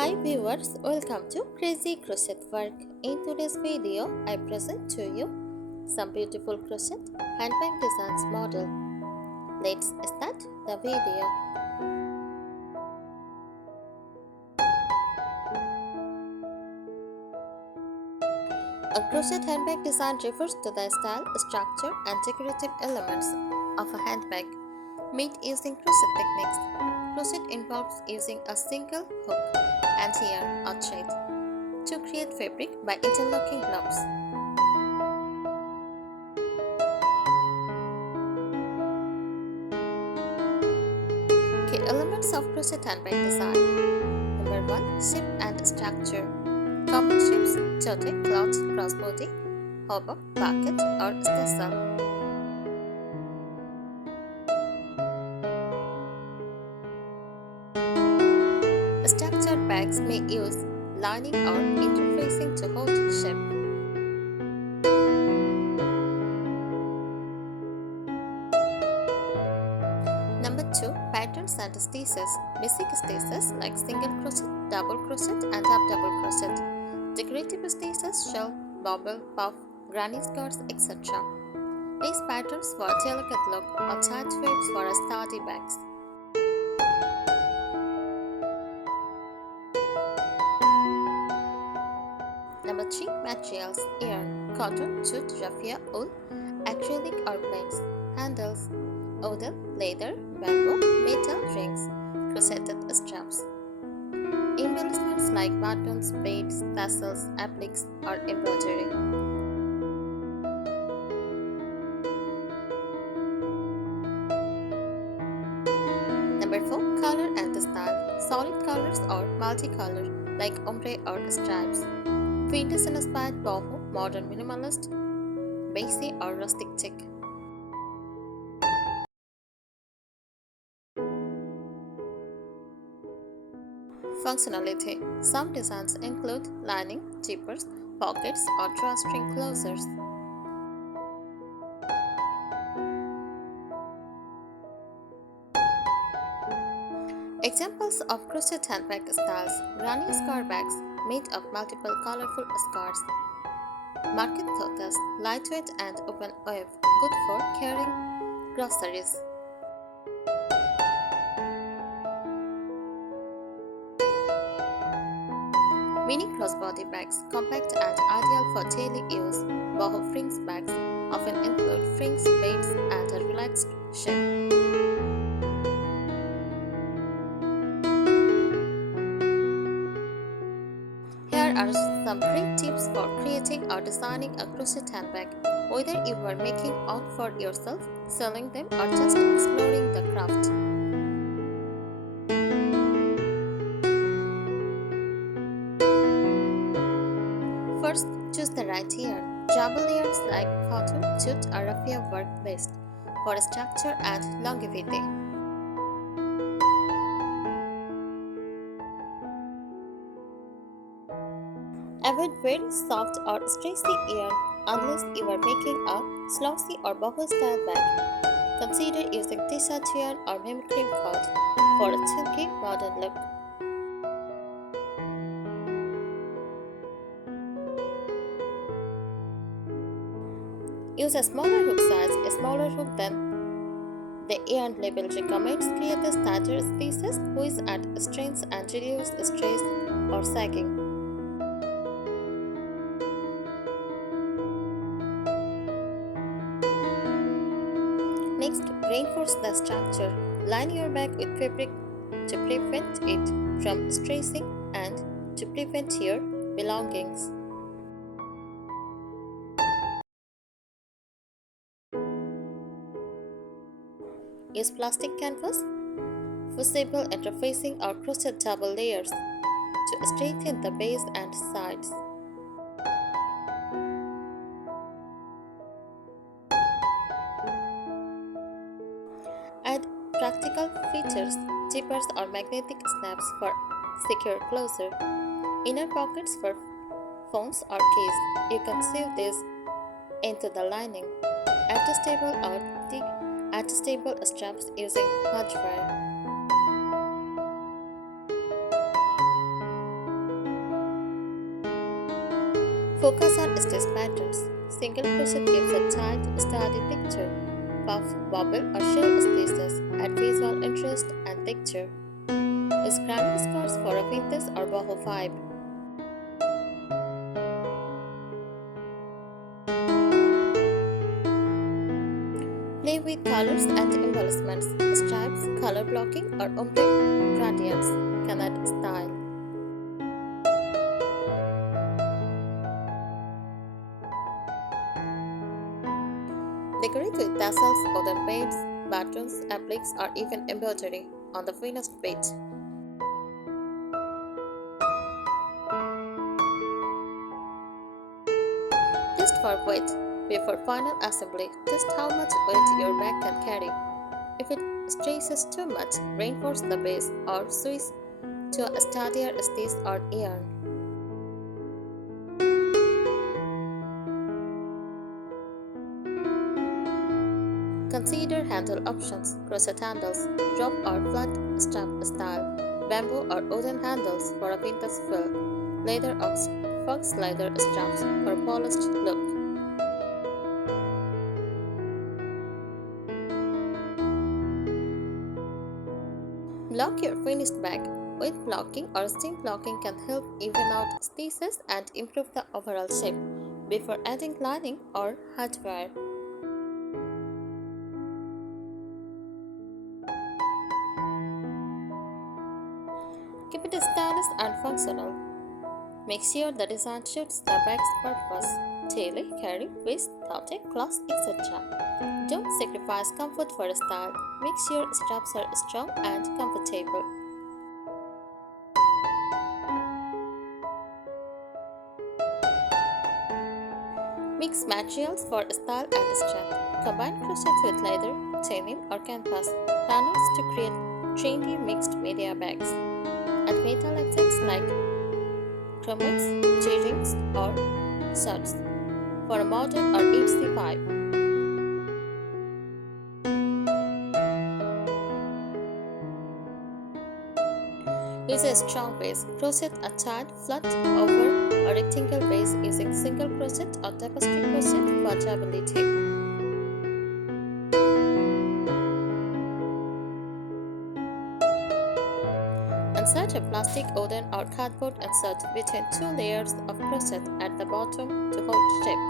Hi viewers, welcome to Crazy Crochet Work. In today's video, I present to you some beautiful crochet handbag designs model. Let's start the video. A crochet handbag design refers to the style, structure, and decorative elements of a handbag made using crochet techniques. Crochet involves using a single hook and yarn or thread to create fabric by interlocking blocks. Key elements of crochet handbag design. Number 1. Shape and structure. Common shapes: tote, cloth, crossbody, hobo, bucket, or stencil. Structured bags may use lining or interfacing to hold shape. Number 2. Patterns and stitches. Basic stitches like single crochet, double crochet, and double crochet. Decorative stitches, shell, bobble, puff, granny skirts, etc. Lace patterns for a delicate look or tight waves for a sturdy bags. Number 3. Materials: yarn, cotton, jute, raffia, wool, acrylic or blends. Handles: wool, leather, bamboo, metal rings, crocheted straps. Embellishments like buttons, beads, tassels, appliques, or embroidery. Number 4. Color and style. Solid colors or multicolor like ombre or stripes. Vintage-inspired boho, modern minimalist, beige or rustic chic. Functionality. Some designs include lining, zippers, pockets, or drawstring closures. Examples of crochet handbag styles: granny scar bags made of multiple colorful scars. Market totes, lightweight and open wave, good for carrying groceries. Mini crossbody bags, compact and ideal for daily use. Boho frings bags often include frings, beads, and a relaxed shape. Here are some great tips for creating or designing a crochet handbag, whether you are making one for yourself, selling them, or just exploring the craft. First, choose the right yarn. Jumble yarns like cotton, jute, or raffia work best for structure and longevity. Avoid very soft or stretchy yarn unless you are making a slossy or boho style bag. Consider using t-shirt yarn or mimicry cord for a chunky modern look. Use a smaller hook size, a smaller hook than the yarn label recommends. Create a tighter pieces which add strains and reduce stress or sagging. Next, reinforce the structure. Line your bag with fabric to prevent it from stretching and to prevent your belongings. Use plastic canvas, fusible interfacing or crochet double layers to straighten the base and sides. Add practical features, zippers or magnetic snaps for secure closure. Inner pockets for phones or keys. You can sew these into the lining. Adjustable straps using hardware. Focus on stitch patterns. Single crochet gives a tight, steady picture. Puff, bobble, or show stitches add visual interest and texture. Scrunching skirts for a vintage or boho vibe. Play with colors and embellishments. Stripes, color blocking, or ombre gradients can add style. Decorate with tassels, other beads, buttons, appliques, or even embroidery on the finished page. Test for weight. Before final assembly, test how much weight your bag can carry. If it stretches too much, reinforce the base or switch to a sturdier stitch or yarn. Consider handle options: crochet handles, drop or flat strap style, bamboo or wooden handles for a vintage feel, leather or fox leather straps for a polished look. Block your finished bag. Weight blocking or seam blocking can help even out stitches and improve the overall shape before adding lining or hardware. Keep it stylish and functional. Make sure the design suits the bag's purpose: daily carry, waist, tote, cloth, etc. Don't sacrifice comfort for style. Make sure straps are strong and comfortable. Mix materials for style and strength. Combine crochet with leather, denim, or canvas panels to create trendy mixed media bags. Add metal accents like grommets, G-rings, or studs for a modern or easy vibe. Use a strong base. Crochet a tight, flat over a rectangle base using single crochet or tapestry crochet for durability. Insert a plastic wooden or cardboard insert between two layers of crochet at the bottom to hold shape.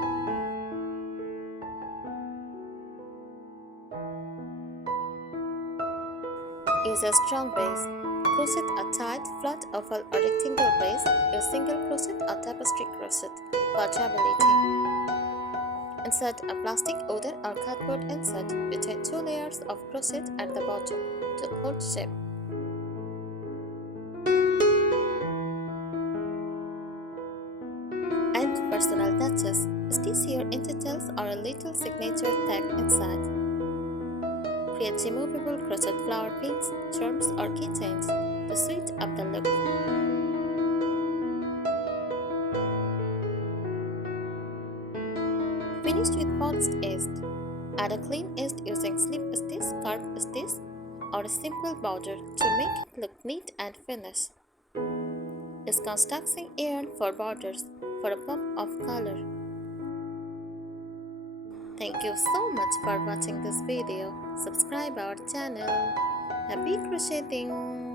Use a strong base. Crochet a tight, flat oval or rectangle base. Use single crochet or tapestry crochet for durability. Insert a plastic wooden or cardboard insert between two layers of crochet at the bottom to hold shape. And personal touches. Stitch your details or a little signature tag inside. Create removable crochet flower pins, charms, or keychains to sweeten up the look. Finish with polished edge. Add a clean edge using slip stitch, curved stitch, or a simple border to make it look neat and finished. Use construction yarn for borders for a pop of color. Thank you so much for watching this video. Subscribe our channel. Happy crocheting!